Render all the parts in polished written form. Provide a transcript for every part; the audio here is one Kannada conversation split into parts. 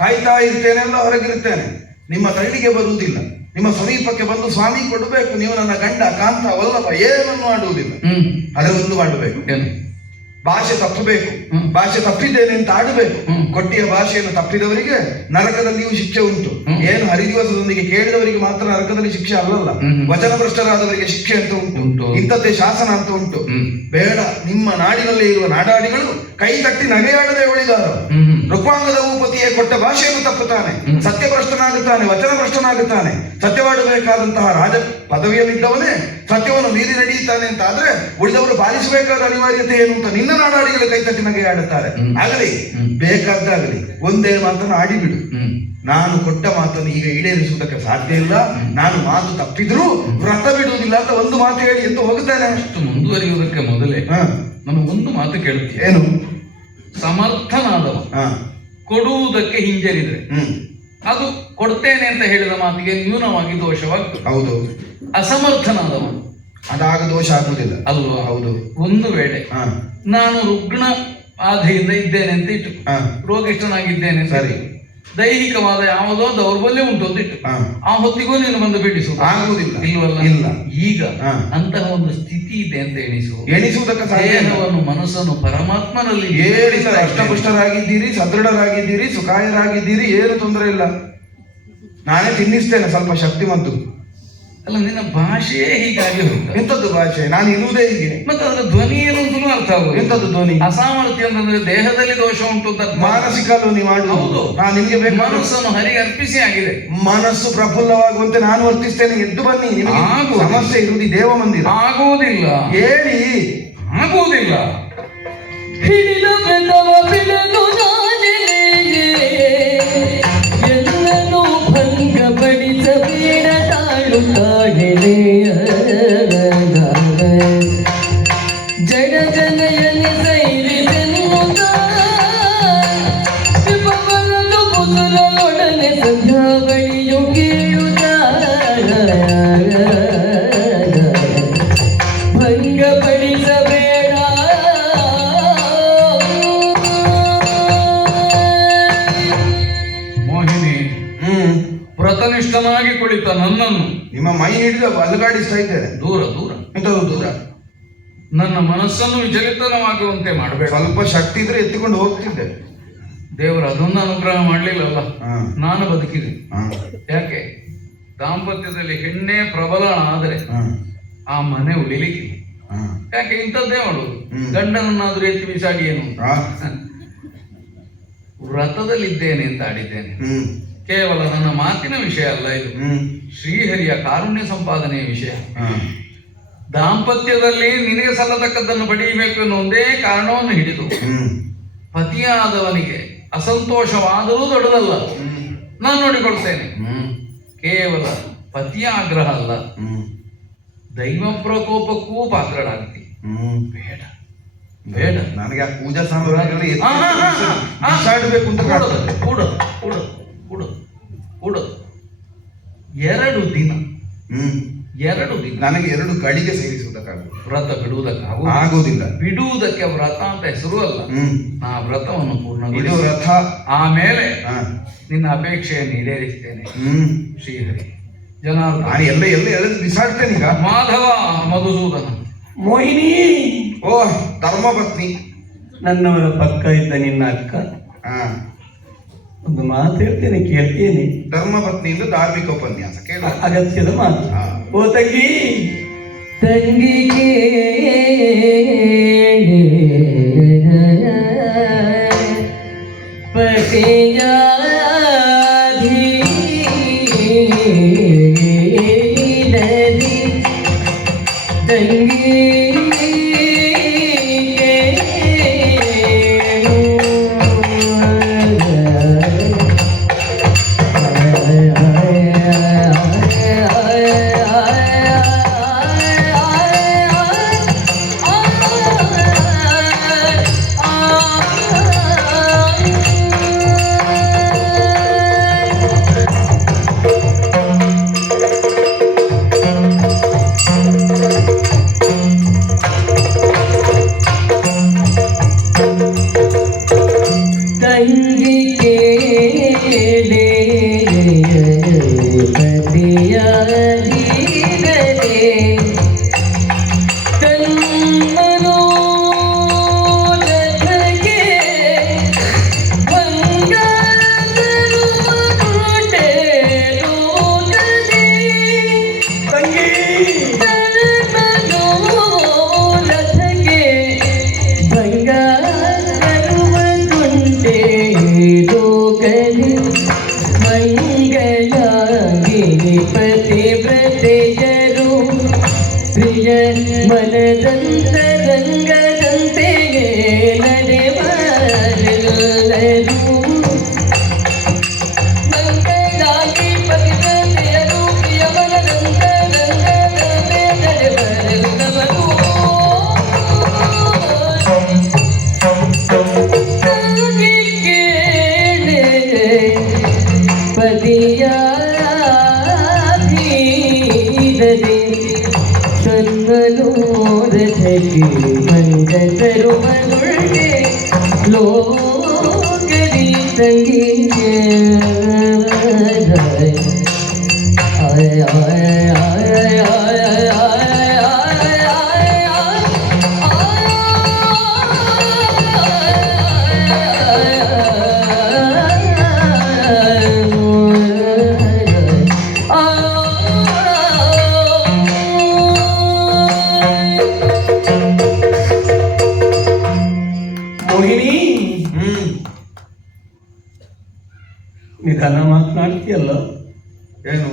ಕಾಯ್ತಾ ಇರ್ತೇನೆಲ್ಲ ಹೊರಗಿರ್ತೇನೆ, ನಿಮ್ಮ ತಳ್ಳಿಗೆ ಬರುವುದಿಲ್ಲ, ನಿಮ್ಮ ಸಮೀಪಕ್ಕೆ ಬಂದು ಸ್ವಾಮಿ ಕೊಡಬೇಕು, ನೀವು ನನ್ನ ಗಂಡ ಕಾಂತ ವಲ್ಲಭ ಏನನ್ನು ಆಡುವುದಿಲ್ಲ. ಅದರ ಒಂದು ಮಾಡಬೇಕು, ಭಾಷೆ ತಪ್ಪಬೇಕು, ಭಾಷೆ ತಪ್ಪಿದ್ದೇನೆ ಅಂತ ಆಡಬೇಕು. ಕೊಟ್ಟಿಯ ಭಾಷೆಯನ್ನು ತಪ್ಪಿದವರಿಗೆ ನರಕದಲ್ಲಿಯೂ ಶಿಕ್ಷೆ ಉಂಟು. ಏನು ಹರಿದಿವಸದೊಂದಿಗೆ ಕೇಳಿದವರಿಗೆ ಮಾತ್ರ ನರಕದಲ್ಲಿ ಶಿಕ್ಷೆ ಅಲ್ಲಲ್ಲ, ವಚನ ಭ್ರಷ್ಟರಾದವರಿಗೆ ಶಿಕ್ಷೆ ಅಂತ ಉಂಟು, ಇಂಥದ್ದೇ ಶಾಸನ ಅಂತ ಉಂಟು. ಬೇಡ, ನಿಮ್ಮ ನಾಡಿನಲ್ಲಿ ಇರುವ ನಾಡಾಡಿಗಳು ಕೈ ತಟ್ಟಿ ನಗೆಯಾಡದೆ ಉಳಿದಾರ. ಋಕ್ವಾಂಗದ ಭೂಪತಿಯೇ ಕೊಟ್ಟ ಭಾಷೆಯನ್ನು ತಪ್ಪುತ್ತಾನೆ, ಸತ್ಯಭ್ರಷ್ಟನಾಗುತ್ತಾನೆ, ವಚನ ಭ್ರಷ್ಟನಾಗುತ್ತಾನೆ. ಸತ್ಯವಾಡಬೇಕಾದಂತಹ ರಾಜ ಪದವಿಯಲ್ಲಿದ್ದವನೇ ಸತ್ಯವನ್ನು ಮೀರಿ ನಡೆಯುತ್ತಾನೆ ಅಂತ ಆದ್ರೆ ಉಳಿದವರು ಪಾಲಿಸಬೇಕಾದ ಅನಿವಾರ್ಯತೆ ಏನು ಅಂತ ನಿನ್ನ ನಾಡಾಡಿಗಳು ಕೈ ತಟ್ಟಿ ನಗೆಯಾಡುತ್ತಾರೆ. ಆಗಲಿ, ಬೇಕಾದ್ದಾಗಲಿ, ಒಂದೇ ಮಾತನ್ನು ಆಡಿಬಿಡು. ನಾನು ಕೊಟ್ಟ ಮಾತನ್ನು ಈಗ ಈಡೇರಿಸುವುದಕ್ಕೆ ಸಾಧ್ಯ ಇಲ್ಲ, ನಾನು ಮಾತು ತಪ್ಪಿದ್ರೂ ವ್ರತ ಬಿಡುವುದಿಲ್ಲ ಅಂತ ಒಂದು ಮಾತು ಹೇಳಿ ಎಂದು ಹೋಗುತ್ತಾನೆ. ಅಷ್ಟು ಮುಂದುವರಿಯುವುದಕ್ಕೆ ಮೊದಲೇ ನಾನು ಒಂದು ಮಾತು ಕೇಳುತ್ತೇನೆ. ಏನು? ಸಮರ್ಥನಾದವ ಕೊಡುವುದಕ್ಕೆ ಹಿಂಜರಿದ್ರೆ ಅದು ಕೊಡ್ತೇನೆ ಅಂತ ಹೇಳಿದ ಮಾತಿಗೆ ನ್ಯೂನವಾಗಿ ದೋಷವಾಗ್ತದೆ. ಹೌದು. ಅಸಮರ್ಥನಾದವ ಅದಾಗ ದೋಷ ಆಗುವುದಿಲ್ಲ ಅಲ್ವಾ? ಹೌದು. ಒಂದು ವೇಳೆ ನಾನು ರುಗ್ಣ ಆಧೆಯಿಂದ ಇದ್ದೇನೆ ಅಂತ ಇಟ್ಟು, ರೋಗಿಷ್ಠನಾಗಿದ್ದೇನೆ ಸರಿ, ದೈಹಿಕವಾದ ಯಾವುದೋ ದೌರ್ಬಲ್ಯ ಉಂಟು ಅಂತ ಇಟ್ಟು, ಆ ಹೊತ್ತಿಗೂ ನೀನು ಬಂದು ಬಿಡಿಸು ಆಗುವುದಿಲ್ಲ. ಇಲ್ವಲ್ಲ? ಇಲ್ಲ. ಈಗ ಅಂತಹ ಒಂದು ಸ್ಥಿತಿ ಇದೆ ಅಂತ ಎಣಿಸುವುದಕ್ಕೆ ದೇಹವನ್ನು ಮನಸ್ಸನ್ನು ಪರಮಾತ್ಮನಲ್ಲಿ ಅಷ್ಟಪುಷ್ಟರಾಗಿದ್ದೀರಿ, ಸದೃಢರಾಗಿದ್ದೀರಿ, ಸುಖಾಯರಾಗಿದ್ದೀರಿ, ಏನು ತೊಂದರೆ ಇಲ್ಲ. ನಾನೇ ತಿನ್ನಿಸ್ತೇನೆ ಸ್ವಲ್ಪ ಶಕ್ತಿಮದ್ದು. ಅಲ್ಲ, ನಿನ್ನ ಭಾಷೆಯೇ ಹೀಗಾಗಿ ಹೋಗ್ತದೆ. ಎಂಥದ್ದು ಭಾಷೆ? ನಾನು ಇರುವುದೇ ಹೀಗೆ. ಮತ್ತೆ ಅದರ ಧ್ವನಿ ಏನು ಅಂತಲೂ ಅರ್ಥ ಆಗುವುದು. ಎಂಥದ್ದು ಧ್ವನಿ? ಅಸಾಮರ್ಥ್ಯ ಅಂತಂದ್ರೆ ದೇಹದಲ್ಲಿ ದೋಷ ಉಂಟು ಅಂತ ಮಾನಸಿಕ ಧ್ವನಿ ಮಾಡುವುದು. ನಾನು ನಿಮಗೆ ಬೇಕು ಮನಸ್ಸನ್ನು ಹರಿಗೆ ಅರ್ಪಿಸಿ ಆಗಿದೆ. ಮನಸ್ಸು ಪ್ರಫುಲ್ಲವಾಗುವಂತೆ ನಾನು ವರ್ತಿಸ್ತೇನೆ, ಎದ್ದು ಬನ್ನಿ. ನಿಮಗೆ ಸಮಸ್ಯೆ ಇರುವುದು ದೇವ ಮಂದಿರ. ಆಗುವುದಿಲ್ಲ ಹೇಳಿ, ಆಗುವುದಿಲ್ಲ. ಹಿಡಿದ ಬೆನ್ನವ ಬಿಡಲು ಎಲ್ಲನೂ ಭಂಗಪಡಿಸಬೇಡ, ತಾಳುತ್ತಾಡೆನೆಯ ಜಡ ಜನಯನೆ ಸೈರಿಸೆನ್ನುತ್ತ ವಿಪವರಲು ಮುಸುರೊಡನೆ ಸಂಧ್ಯಾ ಬಳಿಯು ಕೇಳುತ್ತ ಭಂಗಪಡಿಸಬೇಡ. ಮೋಹಿನಿ, ವ್ರತನಿಷ್ಠನಾಗಿ ಕುಳಿತ ನನ್ನನ್ನು ನಿಮ್ಮ ಮೈ ಹಿಡಿದು ಅಲುಗಾಡಿಸ್ತಾ ಇದ್ದೇನೆ. ದೂರ ದೂರ ಎಂಥದ್ದು ದೂರ? ನನ್ನ ಮನಸ್ಸನ್ನು ವಿಚಲಿತನವಾಗುವಂತೆ ಮಾಡಬೇಡ. ಸ್ವಲ್ಪ ಶಕ್ತಿ ಇದ್ರೆ ಎತ್ತಿಕೊಂಡು ಹೋಗ್ತಿದ್ದೆ. ದೇವರು ಅದೊಂದು ಅನುಗ್ರಹ ಮಾಡ್ಲಿಲ್ಲಲ್ಲ, ನಾನು ಬದುಕಿದೆ. ಯಾಕೆ? ದಾಂಪತ್ಯದಲ್ಲಿ ಹೆಣ್ಣೆ ಪ್ರಬಲ ಆದರೆ ಆ ಮನೆ ಉಳಿಲಿಕ್ಕಿಲ್ಲ. ಯಾಕೆ? ಇಂಥದ್ದೇ ಮಾಡುದು. ಗಂಡನನ್ನಾದ್ರೂ ಎತ್ತಿ ಬಿಸಾಡಿ ಏನು? ವ್ರತದಲ್ಲಿದ್ದೇನೆ ಅಂತ ಆಡಿದ್ದೇನೆ. ಕೇವಲ ನನ್ನ ಮಾತಿನ ವಿಷಯ ಅಲ್ಲ ಇದು, ಶ್ರೀಹರಿಯ ಕಾರುಣ್ಯ ಸಂಪಾದನೆಯ ವಿಷಯ. ದಾಂಪತ್ಯದಲ್ಲಿ ನಿನಗೆ ಸಲ್ಲತಕ್ಕದ್ದನ್ನು ಪಡೆಯಬೇಕು ಎನ್ನುವ ಒಂದೇ ಕಾರಣವನ್ನು ಹಿಡಿದು ಪತಿಯಾದವನಿಗೆ ಅಸಂತೋಷವಾದರೂ ದೊಡ್ಡದಲ್ಲ, ನಾನು ನೋಡಿಕೊಳ್ತೇನೆ. ಕೇವಲ ಪತಿಯ ಆಗ್ರಹ ಅಲ್ಲ, ದೈವ ಪ್ರಕೋಪಕ್ಕೂ ಪಾತ್ರರಾಗ್ತಿ. ಬೇಡ ಬೇಡ, ನನಗೆ ಆ ಪೂಜಾ ಸಾಮಗ್ರಿಗಳು ಬಿಸಾಡಬೇಕು ಅಂತ ಕೂಡದು ಕೂಡದು ಕೂಡದು ಕೂಡದು 2 ದಿನ 2 ದಿನ ನನಗೆ 2 ಗಳಿಗೆ ಸೇರಿಸುವುದಕ್ಕಾಗುವುದು. ವ್ರತ ಆಗುವುದಿಲ್ಲ. ಬಿಡುವುದಕ್ಕೆ ವ್ರತ ಅಂತ ಹೆಸರು ಅಲ್ಲ. ನಾ ವ್ರತವನ್ನು ಪೂರ್ಣ ವ್ರತ ಆಮೇಲೆ ನಿನ್ನ ಅಪೇಕ್ಷೆಯನ್ನು ಈಡೇರಿಸ್ತೇನೆ. ಶ್ರೀಹರಿ ಜನಾರ್ದನ, ನಾನು ಎಲ್ಲ ಎಳೆದು ಬಿಸಾಡ್ತೇನೆ. ಈಗ ಮಾಧವ ಮಧುಸೂದನ. ಮೋಹಿನಿ, ಓಹ್ ಧರ್ಮಪತ್ನಿ, ನನ್ನವರ ಪಕ್ಕ ಇದ್ದ ನಿನ್ನ ಅಕ್ಕ, ಒಂದು ಮಾತು ಹೇಳ್ತೇನೆ, ಕೇಳ್ತೇನೆ. ಧರ್ಮಪತ್ನಿಯಿಂದ ಧಾರ್ಮಿಕ ಉಪನ್ಯಾಸ ಕೇಳ, ಅಗತ್ಯದ ಮಾತು. ಓ ತಂಗಿ, ತಂಗಿಗೆ ಪತಿಯ ತಂಗಿ ಸಖಿ ಬಂದ ಕರುಮಗುಳ್ಗೆ ಲೋಕದಿ ತಂಗಿಗೆ ಮೋಹಿನಿ ನಿಧಾನ ಮಾತನಾಡ್ತೀಯಲ್ಲ, ಏನು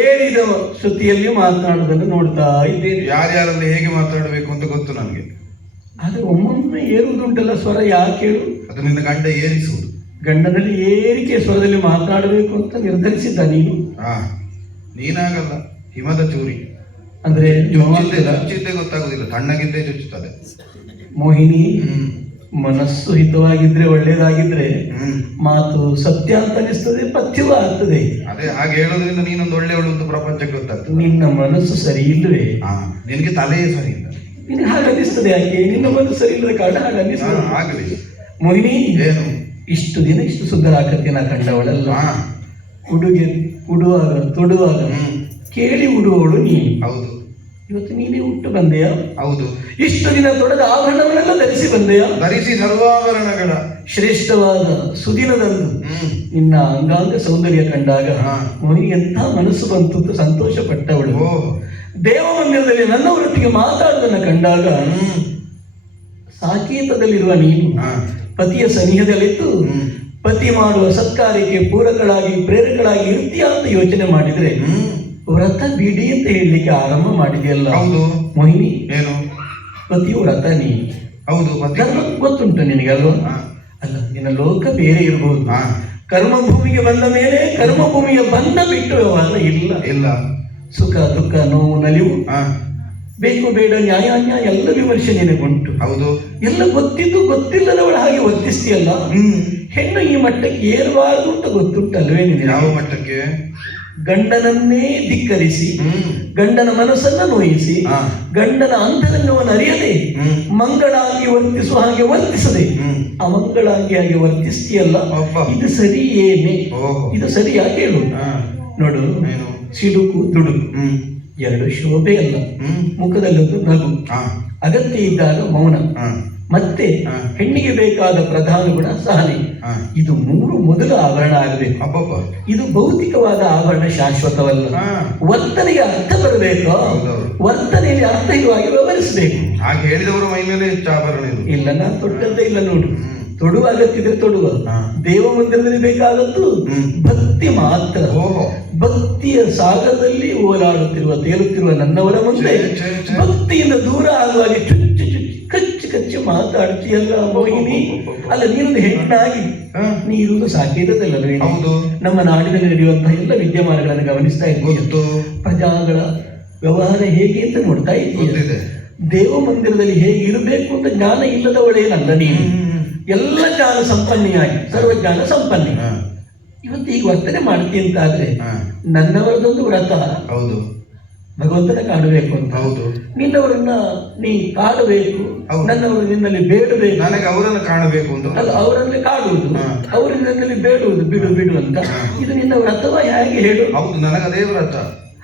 ಏರಿದ ಶ್ರುತಿಯಲ್ಲಿ ಮಾತನಾಡುವುದನ್ನು ನೋಡ್ತಾ ಇದ್ದೇನೆ. ಯಾರ್ಯಾರಲ್ಲಿ ಹೇಗೆ ಮಾತಾಡಬೇಕು ಅಂತ ಗೊತ್ತು ನನಗೆ. ಆದ್ರೆ ಒಮ್ಮೊಮ್ಮೆ ಏರುವುದುಂಟಲ್ಲ ಸ್ವರ, ಯಾಕೆ ಹೇಳು? ಅದು ನಿನ್ನ ಗಂಡ ಏರಿಸುವುದು. ಗಂಡನಲ್ಲಿ ಏರಿಕೆ ಸ್ವರದಲ್ಲಿ ಮಾತನಾಡಬೇಕು ಅಂತ ನಿರ್ಧರಿಸಿದ್ದ ನೀನು. ನೀನಾಗಲ್ಲ, ಹಿಮದ ಚೂರಿ. ಅಂದ್ರೆ ಚುಚ್ಚಿದ್ದೆ ಗೊತ್ತಾಗುದಿಲ್ಲ, ತಣ್ಣಗಿದ್ದೇ ಚುಚ್ಚುತ್ತದೆ. ಮೋಹಿನಿ, ಮನಸ್ಸು ಹಿತವಾಗಿದ್ರೆ ಒಳ್ಳೇದಾಗಿದ್ರೆ ಮಾತು ಸತ್ಯ ಅಂತ ಅನಿಸ್ತದೆ, ಪಥ್ಯವೂ ಆಗ್ತದೆ. ಅದೇ ಹಾಗೆ ಹೇಳೋದ್ರಿಂದ ನೀನೊಂದು ಒಳ್ಳೆ ಪ್ರಪಂಚಕ್ಕೆ ಗೊತ್ತಾಗ್ತದೆ. ನಿನ್ನ ಮನಸ್ಸು ಸರಿ ಇಲ್ಲವೇ? ನಿನಗೆ ತಲೆಯೇ ಸರಿ ಇಲ್ಲ. ನಿನಗೆ ಹಾಗೆ ಅನಿಸ್ತದೆ. ಯಾಕೆ? ನಿನ್ನ ಮನಸ್ಸು ಸರಿ ಇಲ್ಲದ ಕಾರಣ ಹಾಗೆ ಅನಿಸ್ತದೆ. ಆಗಲಿ ಮೋಹಿನಿ, ಏನು ಇಷ್ಟು ದಿನ ಇಷ್ಟು ಸುಂದರ ಆಕೃತಿನ ಕಂಡವಳಲ್ಲ, ಉಡುಗೆ ಉಡುವಾಗ ತೊಡುವಾಗ ಕೇಳಿ ಉಡುವವಳು ನೀನು. ಹೌದು. ಇವತ್ತು ನೀನೇ ಹುಟ್ಟು ಬಂದೆಯಾ? ಹೌದು. ಇಷ್ಟು ದಿನ ತೊಡದ ಆಭರಣಗಳನ್ನೆಲ್ಲ ಧರಿಸಿ ಬಂದೆಯಾ? ಧರಿಸಿ ಸರ್ವಾಭರಣಗಳ ಶ್ರೇಷ್ಠವಾದ ಸುದಿನದಂದು ನಿನ್ನ ಅಂಗಾಂಗ ಸೌಂದರ್ಯ ಕಂಡಾಗ ಮೋಹಿನಿ ಎಂಥ ಮನಸ್ಸು ಬಂತು ಅಂತ ಸಂತೋಷ ಪಟ್ಟವಳು. ದೇವ ಮಂದಿರದಲ್ಲಿ ನನ್ನವರೊಟ್ಟಿಗೆ ಮಾತಾಡುವುದನ್ನು ಕಂಡಾಗ ಸಾಕೇತದಲ್ಲಿರುವ ನೀನು ಪತಿಯ ಸನಿಹದಲ್ಲಿದ್ದು ಪತಿ ಮಾಡುವ ಸತ್ಕಾರ್ಯಕ್ಕೆ ಪೂರಕಗಳಾಗಿ ಪ್ರೇರಕಗಳಾಗಿ ಇರ್ತೀಯ ಅಂತ ಯೋಚನೆ ಮಾಡಿದ್ರೆ ವ್ರತ ಬಿಡಿ ಅಂತ ಹೇಳಲಿಕ್ಕೆ ಆರಂಭ ಮಾಡಿದೆಯಲ್ಲ. ಹೌದು ಮೋಹಿನಿ, ಏನು ಪತಿಯು ವ್ರತ ನೀನು. ಹೌದು. ಗೊತ್ತುಂಟು ನಿನಗಲ್ವಾ? ಅಲ್ಲ, ನಿನ್ನ ಲೋಕ ಬೇರೆ ಇರಬಹುದು. ಕರ್ಮಭೂಮಿಗೆ ಬಂದ ಮೇಲೆ ಕರ್ಮಭೂಮಿಯ ಬಂದ ಬಿಟ್ಟು ವ್ಯವಹಾರ ಇಲ್ಲ. ಸುಖ ದುಃಖ ನೋವು ನಲಿವು ಬೇಕು ಬೇಡ ನ್ಯಾಯ ಅನ್ಯಾಯ ಎಲ್ಲ ವಿಮರ್ಶೆ ನಿನಗುಂಟು. ಹೌದು. ಎಲ್ಲ ಗೊತ್ತಿದ್ದು ಗೊತ್ತಿಲ್ಲದವಳ ಹಾಗೆ ವರ್ತಿಸ್ತೀಯಲ್ಲ. ಹೆಣ್ಣು ಈ ಮಟ್ಟಕ್ಕೆ ಏರಬಾರದು ಅಂತ ಗೊತ್ತುಂಟಲ್ವೇ ನಿನಗೆ? ಯಾವ ಮಟ್ಟಕ್ಕೆ? ಗಂಡನನ್ನೇ ಧಿಕ್ಕರಿಸಿ, ಗಂಡನ ಮನಸ್ಸನ್ನ ನೋಯಿಸಿ, ಗಂಡನ ಅಂತರಂಗವನ್ನು ಅರಿಯದೆ ಮಂಗಳಾಗಿ ವರ್ತಿಸುವ ಹಾಗೆ ವರ್ತಿಸದೆ ಅಮಂಗಳಾಗಿಯಾಗಿ ವರ್ತಿಸ್ತೀಯಲ್ಲ, ಇದು ಸರಿ ಏನೇ? ಇದು ಸರಿಯಾಗಿ ಹೇಳು. ನೋಡು, ಸಿಡುಕು ದುಡುಕು ಎರಡು ಶೋಭೆ ಅಲ್ಲ. ಮುಖದಲ್ಲೊಂದು ನಗು, ಅಗತ್ಯ ಇದ್ದಾಗ ಮೌನ, ಮತ್ತೆ ಹೆಣ್ಣಿಗೆ ಬೇಕಾದ ಪ್ರಧಾನ ಗುಣ ಸಹನೆ. ಇದು ಮೂರು ಮೊದಲ ಆಭರಣ ಆಗಬೇಕು. ಇದು ಭೌತಿಕವಾದ ಆಭರಣ ಶಾಶ್ವತವಲ್ಲ. ವರ್ತನೆಗೆ ಅರ್ಥ ಬರಬೇಕು. ವರ್ತನೆಯಲ್ಲಿ ಅರ್ಥ ಇರುವಾಗಿ ವ್ಯವಹರಿಸಬೇಕು. ಹಾಗೆ ಹೇಳಿದವರು ಮೈ ಮೇಲೆ ಆಭರಣ ಇಲ್ಲ, ನಾನು ತೊಟ್ಟದ್ದೇ ಇಲ್ಲ. ನೋಡು, ತೊಡುವ ಅಗತ್ಯದ್ರೆ ತೊಡುವ. ದೇವ ಮಂದಿರದಲ್ಲಿ ಬೇಕಾದದ್ದು ಭಕ್ತಿ ಮಾತ್ರ. ಭಕ್ತಿಯ ಸಾಗರದಲ್ಲಿ ಓಲಾಡುತ್ತಿರುವ ತೇಲುತ್ತಿರುವ ನನ್ನವರ ಮುಂದೆ ಭಕ್ತಿಯಿಂದ ದೂರ ಆಗುವಾಗ ಚುಚ್ಚು ಚುಚ್ಚು ಕಚ್ಚು ಕಚ್ಚು ಮಾತಾಡ್ತೀಯಲ್ಲ ಮೋಹಿನಿ. ಅಲ್ಲ, ನೀನೊಂದು ಹೆಣ್ಣಾಗಿ ನೀ ಇರುವುದು ಸಾಕೇತದಲ್ಲವೇ? ನಮ್ಮ ನಾಡಿನಲ್ಲಿ ನಡೆಯುವಂತಹ ಎಲ್ಲ ವಿದ್ಯಮಾನಗಳನ್ನು ಗಮನಿಸ್ತಾ ಇದ್ದೀಯ. ಪ್ರಜಾಗಳ ವ್ಯವಹಾರ ಹೇಗೆ ಅಂತ ನೋಡ್ತಾ ಇದ್ದೀಯ. ದೇವ ಮಂದಿರದಲ್ಲಿ ಹೇಗೆ ಇರಬೇಕು ಅಂತ ಜ್ಞಾನ ಇಲ್ಲದವಳೇನಲ್ಲ ನೀನು. ಎಲ್ಲ ಜ್ಞಾನ ಸಂಪನ್ನೆಯಾಗಿ ಸರ್ವಜ್ಞಾನ ಸಂಪನ್ನೆ. ಇವತ್ತು ಈಗ ವರ್ತನೆ ಮಾಡ್ತೀನಿ ಅಂತಾದ್ರೆ ನನ್ನವರದೊಂದು ವ್ರತ. ಹೌದು. ಭಗವಂತನ ಕಾಣಬೇಕು ಅಂತ. ಹೌದು. ನಿನ್ನವರನ್ನ ನೀ ಕಾಡಬೇಕು, ನನ್ನವರು ನಿನ್ನಲ್ಲಿ ಬೇಡಬೇಕು. ನನಗೆ ಅವರನ್ನು ಕಾಣಬೇಕು ಅಂತ. ಅಲ್ಲ, ಅವರಲ್ಲಿ ಕಾಡುವುದು, ಅವರು ನಿನ್ನಲ್ಲಿ ಬೇಡುವುದು, ಬಿಡು ಬಿಡು ಅಂತ. ಇದು ನಿನ್ನ ವ್ರತವ ಹೇಗೆ ಹೇಳು? ಹೌದು, ನನಗದೇ ವ್ರತ.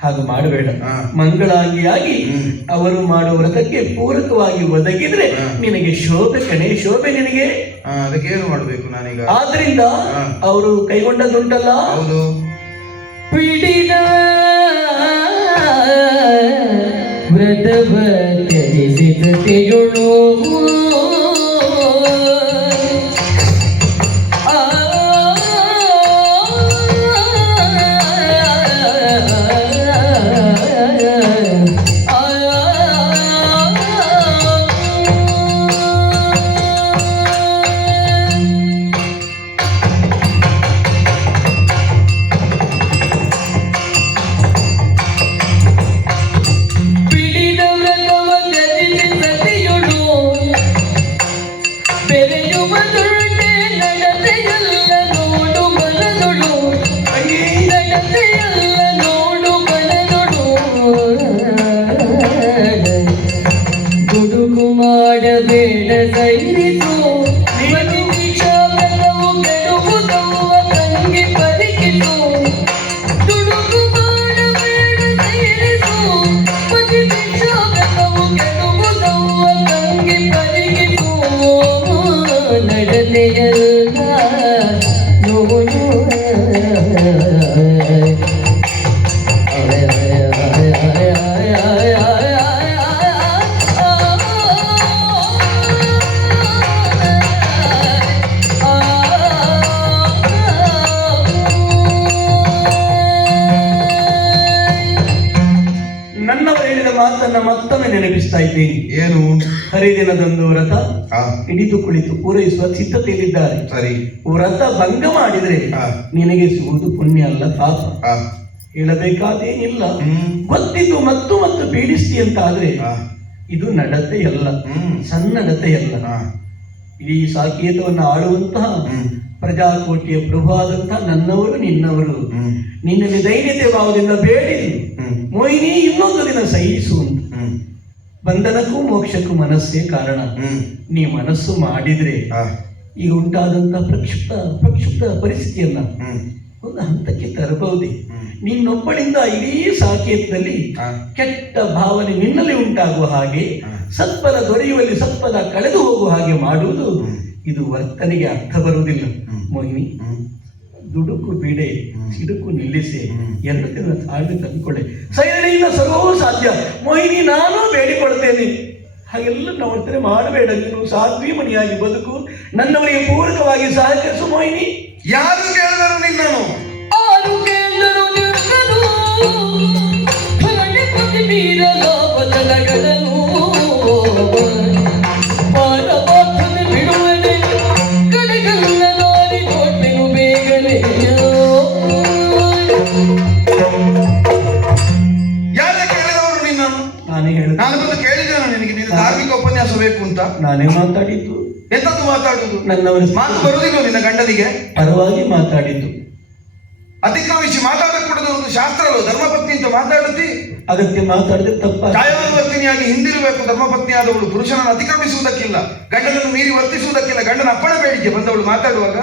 ಹಾಗೆ ಮಾಡಬೇಡ. ಮಂಗಳಾಂಗಿಯಾಗಿ ಅವರು ಮಾಡುವ ವ್ರತಕ್ಕೆ ಪೂರಕವಾಗಿ ಒದಗಿದ್ರೆ ನಿನಗೆ ಶೋಭೆ ಕಣೆ, ಶೋಭೆ ನಿನಗೆ. ಅದಕ್ಕೆ ಏನು ಮಾಡಬೇಕು ನಾನೀಗ? ಆದ್ರಿಂದ ಅವರು ಕೈಗೊಂಡದ್ದುಂಟಲ್ಲ, ಹೌದು, ಪಿಡಿದ ವ್ರತವ ತ್ಯಜಿಸಿದೆಯೊಳು ಮಾಡಬೇಡ ಸೈರಿಸು ಮತಿ ವಿಷಾದವು ಕೆಡುವುದವ್ವ ತಂಗಿ ಪರಿಕಿಸು ದುಡುಕು ಮಾಡಬೇಡ ಸೈರಿಸು ಮತಿ ವಿಷಾದವು ಕೆಡುವುದವ್ವ ತಂಗಿ ಪರಿಕಿಸು ನಡತೆಯಲ್ಲ ನೋಡು ನನ್ನವರು ಹೇಳಿದ ಮಾತನ್ನ ಮತ್ತೊಮ್ಮೆ ನೆನಪಿಸ್ತಾ ಇದ್ದೀನಿ. ಏನು? ಹರಿದಿನದಂದು ವ್ರತ ಆ, ಹಿಡಿದು ಕುಳಿತು ಪೂರೈಸುವ ಸಿದ್ಧತೆಯಲ್ಲಿದ್ದಾರೆ. ಸರಿ. ವ್ರತ ಭಂಗ ಮಾಡಿದ್ರೆ ಆ, ನಿನಗೆ ಸಿಗುವುದು ಪುಣ್ಯ ಅಲ್ಲ ಪಾಪ. ಆ, ಹೇಳಬೇಕಾದೇನಿಲ್ಲ. ಹ್ಮ್, ಗೊತ್ತಿದ್ದು ಮತ್ತು ಮತ್ತು ಪೀಡಿಸ್ತಿ ಅಂತ ಆದ್ರೆ ಆ, ಇದು ನಡತೆಯಲ್ಲ, ಹ್ಮ್, ಸನ್ನಡತೆಯಲ್ಲ. ಆ, ಇಡೀ ಸಾಕೇತವನ್ನು ಆಳುವಂತಹ ಹ್ಮ್, ಪ್ರಜಾಕೋಟಿಯ ಪ್ರಭುವಾದಂತಹ ನನ್ನವರು ನಿನ್ನವರು ಹ್ಮ್, ನಿನ್ನಲ್ಲಿ ದೈನ್ಯತೆ ಭಾವದಿಂದ ಬೇಡಿದ್ರು. ಹ್ಮ್, ಮೋಹಿನಿ ಇನ್ನೊಂದು ದಿನ ಸಹಿಸು ಅಂತ. ಹ್ಮ್, ಬಂಧನಕ್ಕೂ ಮೋಕ್ಷಕ್ಕೂ ಮನಸ್ಸೇ ಕಾರಣ. ಹ್ಮ್, ನೀ ಮನಸ್ಸು ಮಾಡಿದ್ರೆ ಆ, ಈಗ ಉಂಟಾದಂತಹ ಪ್ರಕ್ಷುಬ್ಧ ಪರಿಸ್ಥಿತಿಯನ್ನ ಹ್ಮ್, ಒಂದು ಹಂತಕ್ಕೆ ತರಬಹುದೇ. ಹ್ಮ್, ನಿನ್ನೊಬ್ಬಳಿಂದ ಇಡೀ ಸಾಕೇತದಲ್ಲಿ ಆ, ಕೆಟ್ಟ ಭಾವನೆ ನಿನ್ನಲ್ಲಿ ಉಂಟಾಗುವ ಹಾಗೆ, ಆ, ಸತ್ಪದ ದೊರೆಯುವಲ್ಲಿ ಸತ್ಪದ ಕಳೆದು ಹೋಗುವ ಹಾಗೆ ಮಾಡುವುದು ಹ್ಮ್, ಇದು ವರ್ತನೆಗೆ ಅರ್ಥ ಬರುವುದಿಲ್ಲ. ಹ್ಮ್. ಮೋಹಿನಿ, ಹ್ಮ್, ದುಡುಕು ಬಿಡೆ, ಹ್ಮ್. ಸಿಡುಕು ನಿಲ್ಲಿಸಿ, ಹ್ಮ್. ಎರಡು ದಿನ ತಾಳ್ಮೆ ತಂದುಕೊಳ್ಳೆ. ಸೈರಣಿಯಿಂದ ಸರ್ವವೂ ಸಾಧ್ಯ. ಮೋಹಿನಿ, ನಾನು ಬೇಡಿಕೊಳ್ತೇನೆ. ಹಾಗೆಲ್ಲ ನವರ್ತನೆ ಮಾಡಬೇಡ. ನೀನು ಸಾಧ್ವಿ ಮಣಿಯಾಗಿ ಬದುಕು, ನನ್ನವರಿಗೆ ಪೂರಕವಾಗಿ ಸಹಕರಿಸು ಮೋಹಿನಿ. ಯಾರು ಕೇಳಿದರು ನಿನ್ನನು? ಆರು ಕೇಂದರು ನಿರ್ಗನು ಫಲನೆ ಪ್ರತಿ ಬೀರಲ ಬದಲಗಳನ್ನು ಪಾರವಾರ್ಥನೆ ಬಿಡುವನೆ ಕಡೆಗಲ್ಲ ದಾರಿ ಕೊಟ್ಟೆನು ಬೇಗನೆ. ಯಾರೇ ಕೇಳಿದವರು ನಿನ್ನನು? ನಾನೇ ಹೇಳ ನಾನು ಬಂದು ಕೇಳಿದ್ದೇನೆ ನಿನಗೆ ನೀನು ಧಾರ್ಮಿಕ ಉಪನ್ಯಾಸ ಬೇಕು ಅಂತ. ನಾನೇ ಮಾತಾಡಿದ್ದು. ಎಂತದ್ದು ಮಾತಾಡುದು? ನನ್ನವರ ಮಾತು ಬರುವುದಿಲ್ಲ ನಿನ್ನ ಗಂಡನಿಗೆ? ಪರವಾಗಿ ಮಾತಾಡಿದ್ದು. ಅತಿಕ್ರಮಿಸಿ ಮಾತಾಡಕೂಡದು ಒಂದು ಶಾಸ್ತ್ರ ಅಲ್ಲ. ಧರ್ಮಪತ್ನಿ ಅಂತ ಮಾತಾಡುತ್ತಿ. ಅಗತ್ಯ ಮಾತಾಡಿದ್ರೆ ತಪ್ಪ. ಕಾಯಾನುವರ್ತಿನಿಯಾಗಿ ಹಿಂದಿರಬೇಕು. ಧರ್ಮಪತ್ನಿಯಾದವಳು ಪುರುಷನನ್ನು ಅತಿಕ್ರಮಿಸುವುದಕ್ಕಿಲ್ಲ, ಗಂಡನನ್ನು ಮೀರಿ ವರ್ತಿಸುವುದಕ್ಕಿಲ್ಲ. ಗಂಡನ ಅಪ್ಪಣೆ ಬೇಡಿಕೆ ಬಂದವಳು ಮಾತಾಡುವಾಗ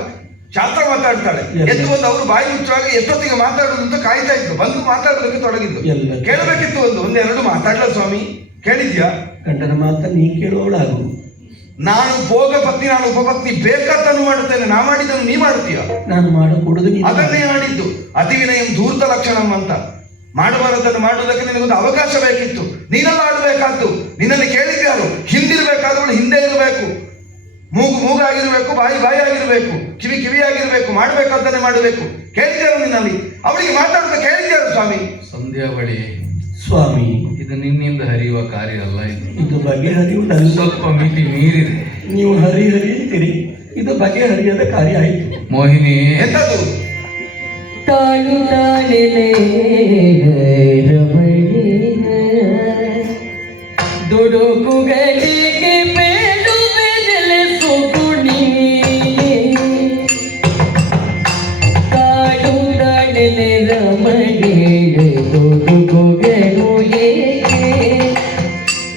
ಶಾಸ್ತ್ರ ಮಾತಾಡ್ತಾಳೆ. ಎದ್ದು ಬಂದು ಅವರು ಬಾಯಿ ಮುಚ್ಚುವಾಗ ಎಷ್ಟೊತ್ತಿಗೆ ಮಾತಾಡುದು ಅಂತ ಕಾಯ್ತಾ ಇತ್ತು. ಬಂದು ಮಾತಾಡೋದಕ್ಕೆ ತೊಡಗಿದ್ದು. ಕೇಳಬೇಕಿತ್ತು. ಒಂದೆರಡು ಮಾತಾಡ್ಲ ಸ್ವಾಮಿ, ಕೇಳಿದ್ಯಾ? ಗಂಡನ ಮಾತ ನೀ ಕೇಳುವವಳಾಗು. ನಾನು ಭೋಗ ಪತ್ನಿ, ನಾನು ಉಪಪತ್ನಿ ಬೇಕಾದ್ದನ್ನು ಮಾಡುತ್ತೇನೆ. ನಾ ಮಾಡಿದ್ದನ್ನು ನೀ ಮಾಡ್ತೀಯ? ನಾನು ಮಾಡಕೂಡದು. ಅದನ್ನೇ ಮಾಡಿದ್ದು. ಅತಿ ವಿನಯಂ ಧೂರ್ತ ಲಕ್ಷಣಂ ಅಂತ. ಮಾಡಬಾರದನ್ನು ಮಾಡುವುದಕ್ಕೆ ನಿನಗೊಂದು ಅವಕಾಶ ಬೇಕಿತ್ತು. ನೀನೆಲ್ಲ ಆಡಬೇಕಾದ್ದು. ನಿನ್ನಲ್ಲಿ ಕೇಳಿದ್ಯಾರು? ಹಿಂದಿರ್ಬೇಕಾದವಳು ಹಿಂದೆ ಇರಬೇಕು, ಮೂಗು ಮೂಗಾಗಿರ್ಬೇಕು, ಬಾಯಿ ಬಾಯಿ ಆಗಿರ್ಬೇಕು, ಕಿವಿ ಕಿವಿಯಾಗಿರ್ಬೇಕು, ಮಾಡಬೇಕಾದ್ದನ್ನೇ ಮಾಡಬೇಕು. ಕೇಳಿದ್ಯಾರು ನಿನ್ನಲ್ಲಿ? ಅವಳಿಗೆ ಮಾತಾಡುತ್ತ ಕೇಳಿದ್ಯಾರು ಸ್ವಾಮಿ? ಸಂಧ್ಯಾ ಬಳಿ ಸ್ವಾಮಿ, ಇದು ನಿನ್ನಿಂದ ಹರಿಯುವ ಕಾರ್ಯ ಅಲ್ಲ. ಇದು ಬಗೆಹರಿಯುವುದಲ್ಲ. ಸ್ವಲ್ಪ ಮಿತಿ ಮೀರಿದೆ. ನೀವು ಹರಿಯುತ್ತೀರಿ, ಇದು ಬಗೆಹರಿಯದ ಕಾರ್ಯ ಆಯಿತು. ಮೋಹಿನಿ, ಎಂತದ್ದು? ತಾಳು ತಾಳೆಲೆ ರಮಣಿ ದುಡುಕುಗಳಿಗೆ ಬೇಡು ಬೆದಲೆ ಸುಗುಣಿ ತಾಳು ತಾಳೆಲೆ ರಮಣಿ ದುಡುಕುಗಳು ಏಕೆ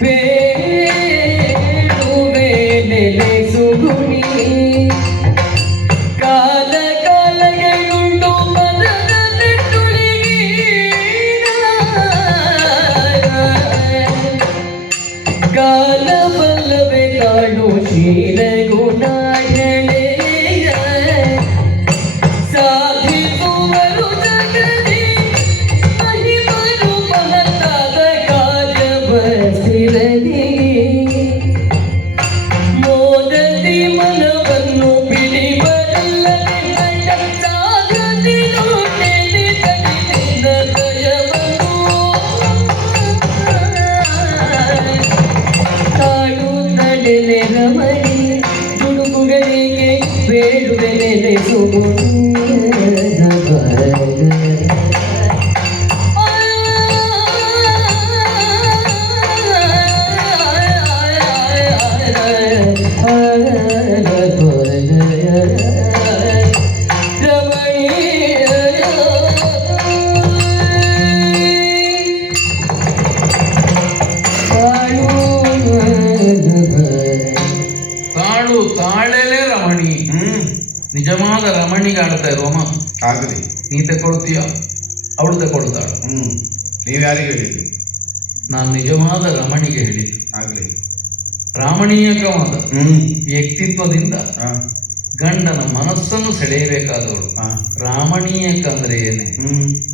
ಬೇಡು ಬೆದಲೆ ಸುಗುಣಿ ಕಾಲ ಕಾಲಗಳುಂಟು ಮನದ ನೆಟ್ಟುಳಿಗೆ ಕಾಲ ಬಲ್ಲವೇ ಕಾಡು ಶೀಲ ಗುಣಗಳೆಯ ಸಾಧಿಸುವರು ಜಗದಿ ಮಹಿಮರು ಮಹತ್ತಾದ ಕಾರ್ಯವ ಸಿರದಿ ಮೋದದಿ ಮನವನ್ನು ಬಿಡಿ ಬರಲ್ಲದೆ ಸಾಗದಿರು ನೆಲೆ ತಡಿದ ದಯವನ್ನು ಕಾಡು ನಡೆಲೆ ರಮಣಿ ದುಡುಕುಗಳಿಗೆ ಬೇಡುವೆ ನೆಲೆಸುವುದು ರಮಣಿ ನಿಜವಾದ ರಮಣಿಗೆ ಆಡ್ತಾ ಇರುವ ಮಾತು. ಆಗಲಿ. ನೀ ತಗೊಳ್ತೀಯ, ಅವಳು ತಗೊಳ್ತಾಳು. ನೀವು ಯಾರಿಗೆ ಹೇಳಿದ್ರಿ? ನಾನು ನಿಜವಾದ ರಮಣಿಗೆ ಹೇಳಿದ್ದು. ಆಗಲಿ. ರಾಮಣೀಯಕವಾದ ವ್ಯಕ್ತಿತ್ವದಿಂದ ಗಂಡನ ಮನಸ್ಸನ್ನು ಸೆಳೆಯಬೇಕಾದವಳು. ರಾಮಣೀಯಕ ಅಂದ್ರೆ ಏನೇ?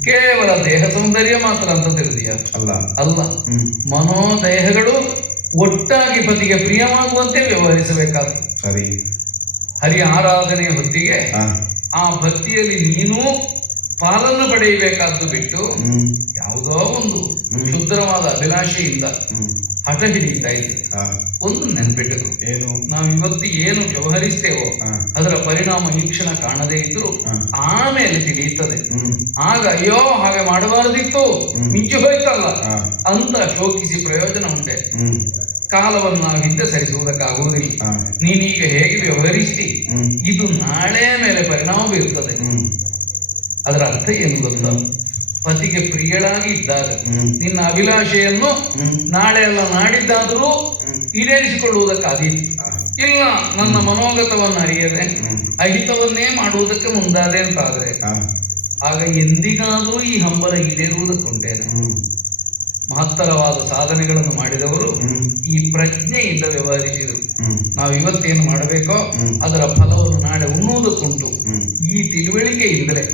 ಕೇವಲ ದೇಹ ಸೌಂದರ್ಯ ಮಾತ್ರ ಅಂತ ತಿಳಿದೀಯ? ಅಲ್ಲ, ಅಲ್ಲ. ಮನೋದೇಹಗಳು ಒಟ್ಟಾಗಿ ಪತಿಗೆ ಪ್ರಿಯವಾಗುವಂತೆ ವ್ಯವಹರಿಸಬೇಕಾದ. ಸರಿ. ಹರಿ ಆರಾಧನೆಯ ಹೊತ್ತಿಗೆ ಆ ಭಕ್ತಿಯಲ್ಲಿ ನೀನು ಪಾಲನ್ನು ಪಡೆಯಬೇಕಾದ್ದು ಬಿಟ್ಟು ಯಾವುದೋ ಒಂದು ಕ್ಷುದ್ರವಾದ ಅಭಿಲಾಷೆಯಿಂದ ಹಠ ಹಿಡಿತಾ ಇದ್ದೆ. ಒಂದು ನೆನ್ಪಿಟ್ಟರು, ಏನು ನಾವು ಇವತ್ತು ಏನು ವ್ಯವಹರಿಸ್ತೇವೋ ಅದರ ಪರಿಣಾಮ ಈ ಕ್ಷಣ ಕಾಣದೇ ಇದ್ರು ಆಮೇಲೆ ತಿಳಿಯುತ್ತದೆ. ಆಗ ಅಯ್ಯೋ ಹಾಗೆ ಮಾಡಬಾರದಿತ್ತು, ಮಿಂಚಿ ಹೋಯ್ತಲ್ಲ ಅಂತ ಶೋಕಿಸಿ ಪ್ರಯೋಜನ ಉಂಟೆ. ಕಾಲವನ್ನು ನಾವು ಹಿಂದೆ ಸರಿಸುವುದಕ್ಕಾಗುವುದಿಲ್ಲ. ನೀನೀಗ ಹೇಗೆ ವ್ಯವಹರಿಸ್ತಿ ಇದು ನಾಳೆ ಮೇಲೆ ಪರಿಣಾಮ ಬೀರುತ್ತದೆ. ಅದರ ಅರ್ಥ ಏನು ಗೊತ್ತಾ? ಪತಿಗೆ ಪ್ರಿಯಳಾಗಿ ಇದ್ದಾಗ ನಿನ್ನ ಅಭಿಲಾಷೆಯನ್ನು ನಾಳೆ ಅಲ್ಲ ನಾಡಿದ್ದಾದರೂ ಈಡೇರಿಸಿಕೊಳ್ಳುವುದಕ್ಕಾದೀತು. ಇಲ್ಲ, ನನ್ನ ಮನೋಗತವನ್ನು ಅರಿಯದೆ ಅಹಿತವನ್ನೇ ಮಾಡುವುದಕ್ಕೆ ಮುಂದಾದೆ ಅಂತಾದ್ರೆ ಆಗ ಎಂದಿಗಾದರೂ ಈ ಹಂಬಲ ಈಡೇರುವುದಕ್ಕುಂಟೇನೆ. ಮಹತ್ತರವಾದ ಸಾಧನೆಗಳನ್ನು ಮಾಡಿದವರು ಈ ಪ್ರಜ್ಞೆಯಿಂದ ವ್ಯವಹರಿಸಿದರು. ನಾವು ಇವತ್ತೇನು ಮಾಡಬೇಕೋ ಅದರ ಫಲವನ್ನು ನಾಳೆ ಉಣ್ಣುವುದಕ್ಕುಂಟು. ಈ ತಿಳುವಳಿಕೆ ಇದ್ರೆ,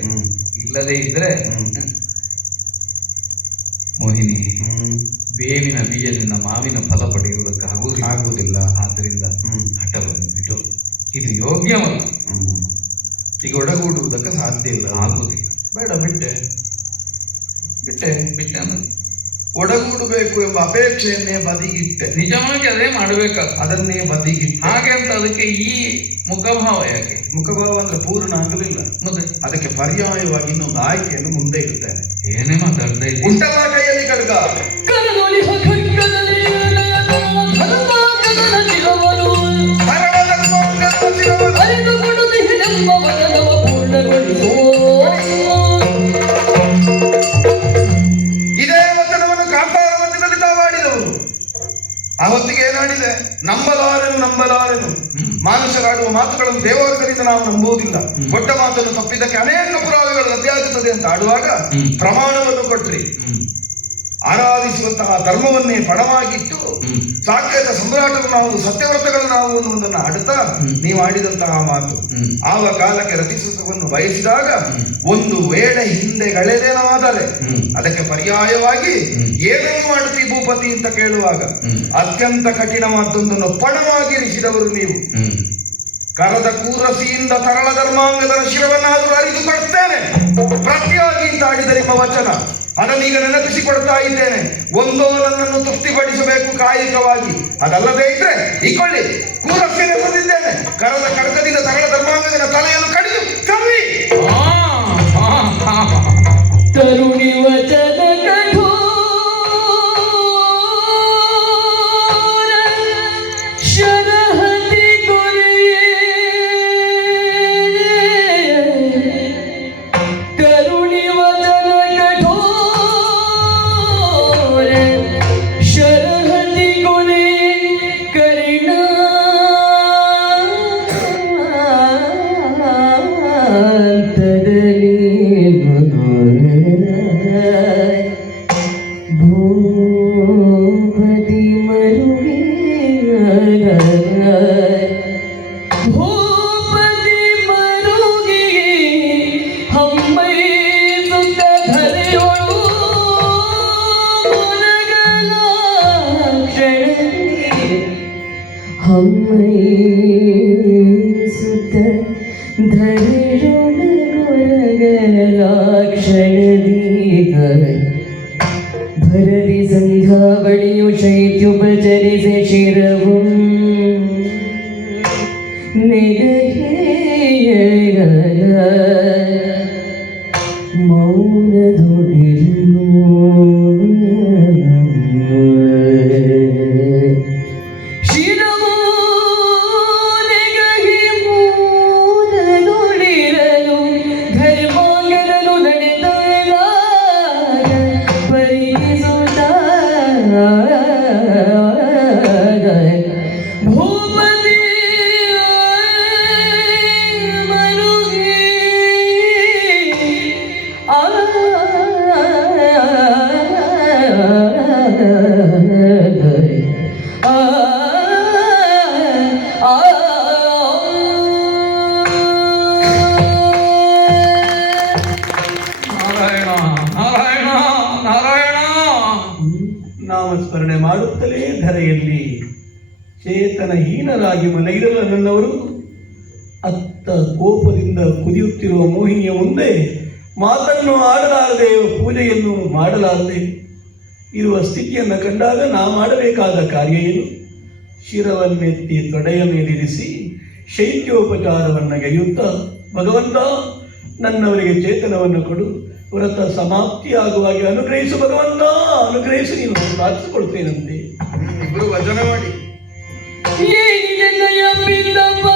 ಇಲ್ಲದೆ ಇದ್ರೆ ಮೋಹಿನಿ, ಬೇವಿನ ಬೀಜದಿಂದ ಮಾವಿನ ಫಲ ಪಡೆಯುವುದಕ್ಕಾಗುವುದಿಲ್ಲ. ಆದ್ದರಿಂದ ಹಠವನ್ನು ಬಿಟ್ಟು ಇದು ಯೋಗ್ಯವಲ್ಲ. ಈಗ ಒಡಗೂಡುವುದಕ್ಕೆ ಸಾಧ್ಯ ಇಲ್ಲ, ಆಗುವುದಿಲ್ಲ. ಬೇಡ, ಬಿಟ್ಟೆ ಅಂದ್ರೆ ಒಡಗೂಡಬೇಕು ಎಂಬ ಅಪೇಕ್ಷೆಯನ್ನೇ ಬದಿಗಿಟ್ಟೆ. ನಿಜವಾಗಿ ಅದೇ ಮಾಡಬೇಕಾದ, ಅದನ್ನೇ ಬದಿಗಿಟ್ಟೆ. ಹಾಗೆ ಅಂತ ಅದಕ್ಕೆ ಈ ಮುಖಭಾವ ಯಾಕೆ? ಮುಖಭಾವ ಅಂದ್ರೆ ಪೂರ್ಣ ಆಗಲಿಲ್ಲ, ಮತ್ತೆ ಅದಕ್ಕೆ ಪರ್ಯಾಯವಾಗಿ ಇನ್ನೊಂದು ಆಯ್ಕೆಯನ್ನು ಮುಂದೆ ಇಡುತ್ತೇನೆ. ಏನೇ ಮಾತಾಡ್ತಾ ಇದ್ದೀನಿ? ಉಂಟಲ್ಲ ಕೈಯಲ್ಲಿ ಖಡ್ಗ. ಇದೇ ವಚನವನ್ನು ಕಾಂತಾರ ಮಧ್ಯದಲ್ಲಿ ತಾವಾಡಿದವರು. ಆ ಹೊತ್ತಿಗೆ ಏನಾಡಿದೆ? ನಂಬಲಾರೆನು ಮಾನುಷರಾಡುವ ಮಾತುಗಳನ್ನು ದೇವರಿಂದ ನಾವು ನಂಬುವುದಿಲ್ಲ, ಕೊಟ್ಟ ಮಾತನ್ನು ತಪ್ಪಿದ್ದಕ್ಕೆ ಅನೇಕ ಪುರಾವೆಗಳು ಲಭ್ಯಾಗುತ್ತದೆ ಅಂತ ಆಡುವಾಗ ಪ್ರಮಾಣವನ್ನು ಕೊಟ್ರಿ. ಆರಾಧಿಸುವಂತಹ ಧರ್ಮವನ್ನೇ ಪಣವಾಗಿಟ್ಟು ಸಾಕ್ಯದ ಸಮ್ರಾಟರು ನಾವು, ಸತ್ಯವ್ರತಗಳು ನಾವು ಅನ್ನುವುದನ್ನು ಆಡುತ್ತಾ ನೀವು ಆಡಿದಂತಹ ಮಾತು ಆವ ಕಾಲಕ್ಕೆ ರತಿಸುತವನ್ನು ಬಯಸಿದಾಗ ಒಂದು ವೇಳೆ ಹಿಂದೆಗಳೆದೇನಾದರೆ ಅದಕ್ಕೆ ಪರ್ಯಾಯವಾಗಿ ಏನನ್ನು ಮಾಡುತ್ತಿ ಭೂಪತಿ ಅಂತ ಕೇಳುವಾಗ ಅತ್ಯಂತ ಕಠಿಣವಾದೊಂದನ್ನು ಪಣವಾಗಿರಿಸಿದವರು ನೀವು. ಕರದ ಕೂರಸಿಯಿಂದ ತರಳ ಧರ್ಮಾಂಗದ ಶಿರವನ್ನಾದರೂ ಅರಿದು ಕೊಡ್ತೇನೆ ಪ್ರತಿಯಾಗಿ ಅಂತ ಆಡಿದ ನಿಮ್ಮ ವಚನ. ಅದನ್ನೀಗ ನೆನಪಿಸಿಕೊಡ್ತಾ ಇದ್ದೇನೆ. ಒಂದೋ ನನ್ನನ್ನು ತೃಪ್ತಿಪಡಿಸಬೇಕು ಕಾಯಿಕವಾಗಿ, ಅದಲ್ಲದೆ ಇದ್ರೆ ಇಕೊಳ್ಳಿ ಕೂರಸಿಯನ್ನು ಬಂದಿದ್ದೇನೆ. ಕರದ ಕಡಕದಿಂದ ತರಳ ಧರ್ಮಾಂಗದ ತಲೆಯನ್ನು ಕಡಿದು ಕಮ್ಮಿ ತರುಣಿ ವಚನ ಕಠೋರ ಶರಹತಿ ಕೊರೆಯೇ ಕರುಣಿ ವಚನ ಕಠೋರ ಶರಹತಿ ಕೊರೆ ಕರಿಣ ಅಂತದಲ್ಲಿ ಭೂಪತಿ ಮರುಗಿ ಭೂಪತಿ ಮರುಗಿ ಹಮ್ಮೈ ಸುತ್ತ ಧರೆಯೋಳು ಮುನಗಲ ಕ್ಷಣದಿ ಹಮ್ಮೈ ಸುತ್ತ ಧರೆಯೋಳು ಮುನಗಲ ಕ್ಷಣದಿ ಭರದಿ ಸಂಧ್ಯಾವಳಿಯು ಶೈತ್ಯುಪಚರಿಸಿ ಶಿರವು ನೆಗೆಯ ಮೌನದೊಡಿರು ಶಿರವು ನೆಗಹಿ ಮೌನದೊಡಿರಲು ಧರ್ಮಾಂಗರಲು ನಡೆದಲ್ಲ ಭೂಪತಿ ಮಾಡುತ್ತಲೇ ಧರೆಯಲ್ಲಿ ಚೇತನಹೀನರಾಗಿ ಮಲಗಿರಲ್ಲ ನನ್ನವರು. ಅತ್ತ ಕೋಪದಿಂದ ಕುದಿಯುತ್ತಿರುವ ಮೋಹಿನಿಯ ಮುಂದೆ ಮಾತನ್ನು ಆಡಲಾರದೆ ಪೂಜೆಯನ್ನು ಮಾಡಲಾರದೆ ಇರುವ ಸ್ಥಿತಿಯನ್ನು ಕಂಡಾಗ ನಾ ಮಾಡಬೇಕಾದ ಕಾರ್ಯ ಏನು? ಶಿರವನ್ನೆತ್ತಿ ತೊಡೆಯ ಮೇಲಿರಿಸಿ ಶೈತ್ಯೋಪಚಾರವನ್ನು ಗೈಯುತ್ತಾ, ಭಗವಂತ ನನ್ನವರಿಗೆ ಚೇತನವನ್ನು ಕೊಡು, ವ್ರತ ಸಮಾಪ್ತಿಯಾಗುವಾಗೆ ಅನುಗ್ರಹಿಸು ಭಗವಂತ, ಅನುಗ್ರಹಿಸು, ನೀನು ಪ್ರಾರ್ಥಿಸಿಕೊಳ್ತೇನಂತೆ. ಇಬ್ರು ವಚನ ಮಾಡಿ ಏನಿದೆ ದಯ ಬಿಲ್ಲಪ್ಪ